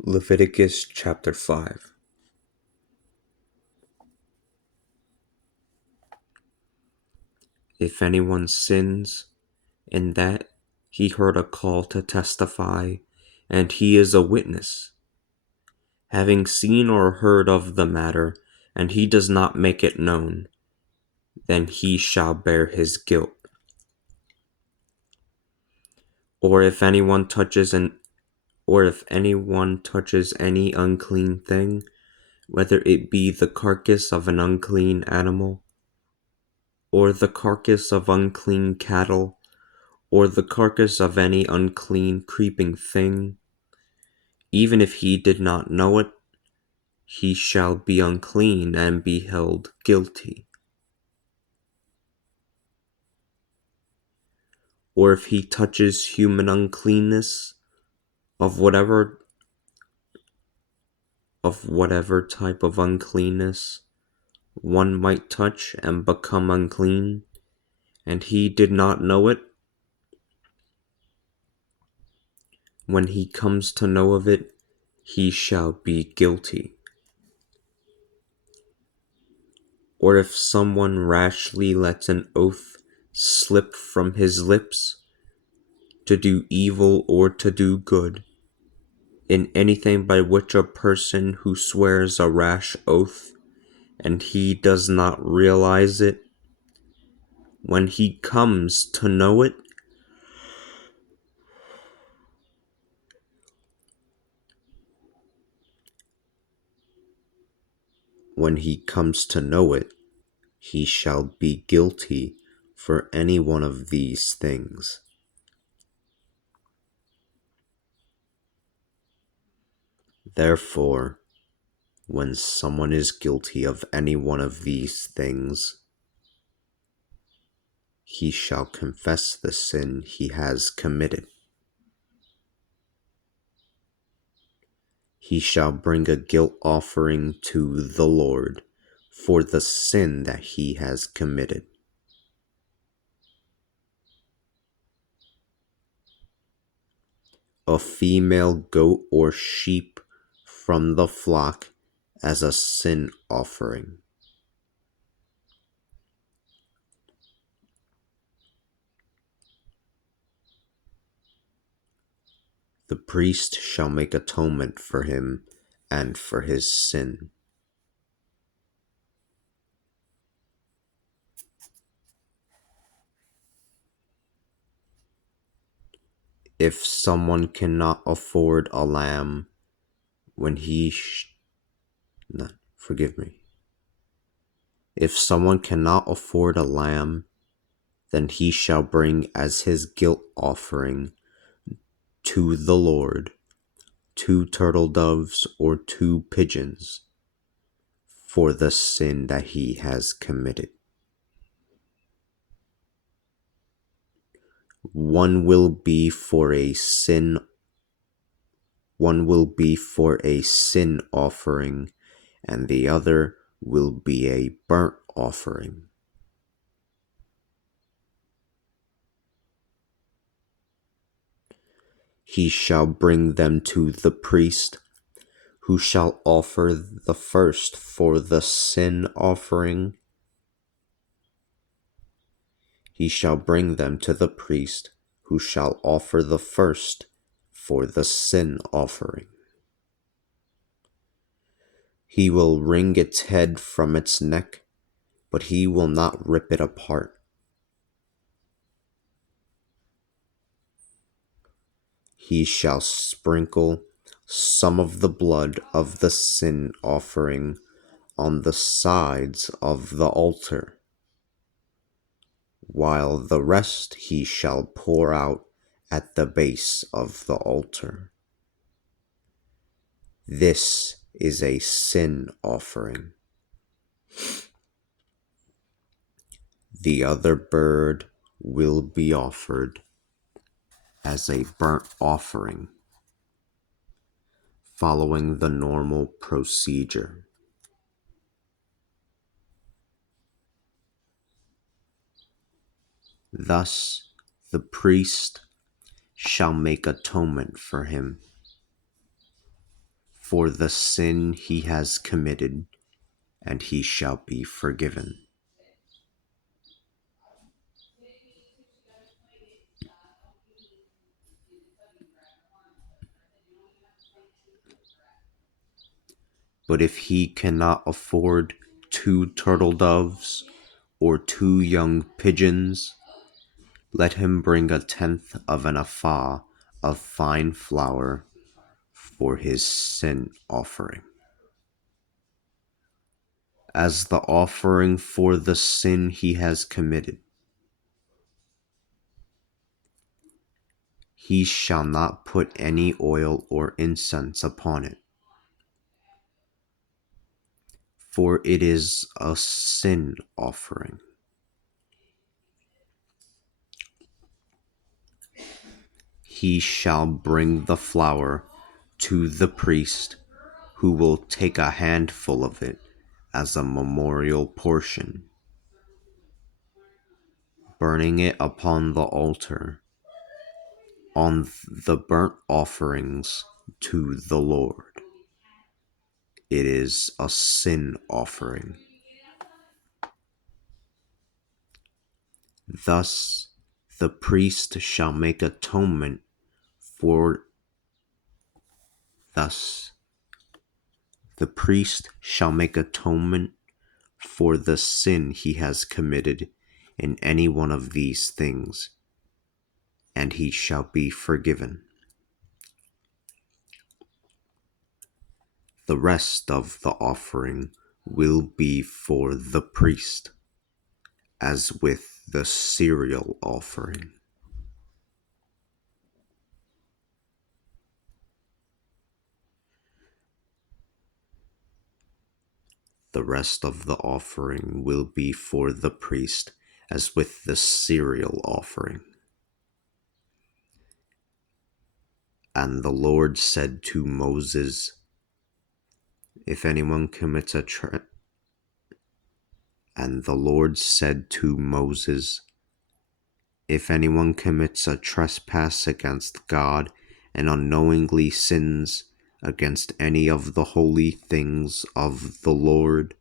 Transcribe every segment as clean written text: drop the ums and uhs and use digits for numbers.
Leviticus chapter 5. If anyone sins in that he heard a call to testify, and he is a witness, having seen or heard of the matter, and he does not make it known, then he shall bear his guilt. Or if anyone touches any unclean thing, whether it be the carcass of an unclean animal, or the carcass of unclean cattle, or the carcass of any unclean creeping thing, even if he did not know it, he shall be unclean and be held guilty. Or if he touches human uncleanness of whatever type of uncleanness one might touch and become unclean, and he did not know it, when he comes to know of it, he shall be guilty. Or if someone rashly lets an oath slip from his lips, to do evil or to do good, in anything by which a person who swears a rash oath, and he does not realize it, when he comes to know it, he shall be guilty for any one of these things. Therefore, when someone is guilty of any one of these things, he shall confess the sin he has committed. He shall bring a guilt offering to the Lord for the sin that he has committed. A female goat or sheep from the flock as a sin offering. The priest shall make atonement for him and for his sin. If someone cannot afford a lamb, If someone cannot afford a lamb, then he shall bring as his guilt offering to the Lord 2 turtle doves or 2 pigeons for the sin that he has committed. One will be for a sin offering, and the other will be a burnt offering. He shall bring them to the priest, who shall offer the first for the sin offering. He shall bring them to the priest, who shall offer the first for the sin offering. He will wring its head from its neck, but he will not rip it apart. He shall sprinkle some of the blood of the sin offering on the sides of the altar, while the rest he shall pour out at the base of the altar. This is a sin offering. The other bird will be offered as a burnt offering, following the normal procedure. Thus, the priest shall make atonement for him. for the sin he has committed, and he shall be forgiven. But if he cannot afford 2 turtle doves or 2 young pigeons, let him bring 1/10 of an ephah of fine flour for his sin offering, as the offering for the sin he has committed. He shall not put any oil or incense upon it, for it is a sin offering. He shall bring the flour to the priest, who will take a handful of it as a memorial portion, burning it upon the altar on the burnt offerings to the Lord. It is a sin offering. Thus the priest shall make atonement for thus the priest shall make atonement for the sin he has committed in any one of these things, and he shall be forgiven. The rest of the offering will be for the priest, as with the cereal offering. The rest of the offering will be for the priest, as with the cereal offering. And the Lord said to Moses, If anyone commits a And the Lord said to Moses, If anyone commits a trespass against God and unknowingly sins against any of the holy things of the Lord,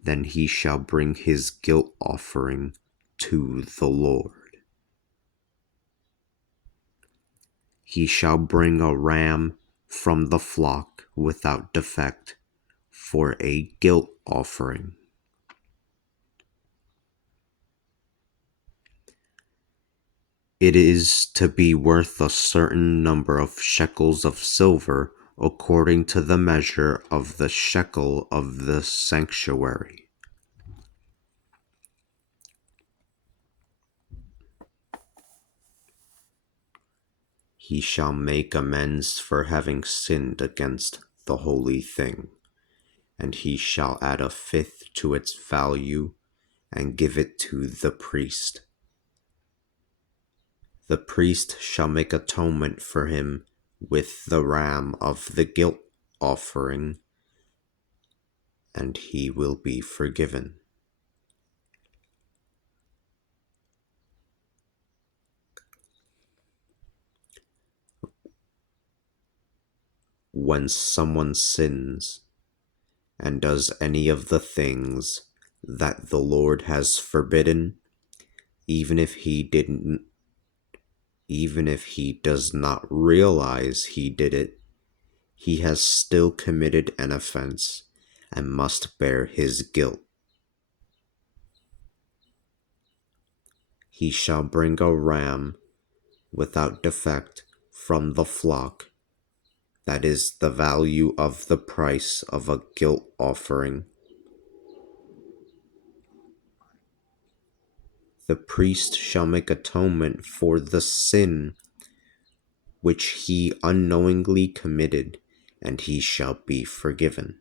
then he shall bring his guilt offering to the Lord. He shall bring a ram from the flock without defect for a guilt offering. It is to be worth a certain number of shekels of silver, according to the measure of the shekel of the sanctuary. He shall make amends for having sinned against the holy thing, and he shall add 1/5 to its value and give it to the priest. The priest shall make atonement for him with the ram of the guilt offering, and he will be forgiven. When someone sins and does any of the things that the Lord has forbidden, even if he does not realize he did it, he has still committed an offense and must bear his guilt. He shall bring a ram without defect from the flock, that is the value of the price of a guilt offering. The priest shall make atonement for the sin which he unknowingly committed, and he shall be forgiven.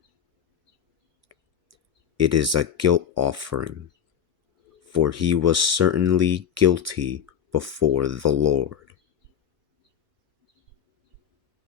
It is a guilt offering, for he was certainly guilty before the Lord.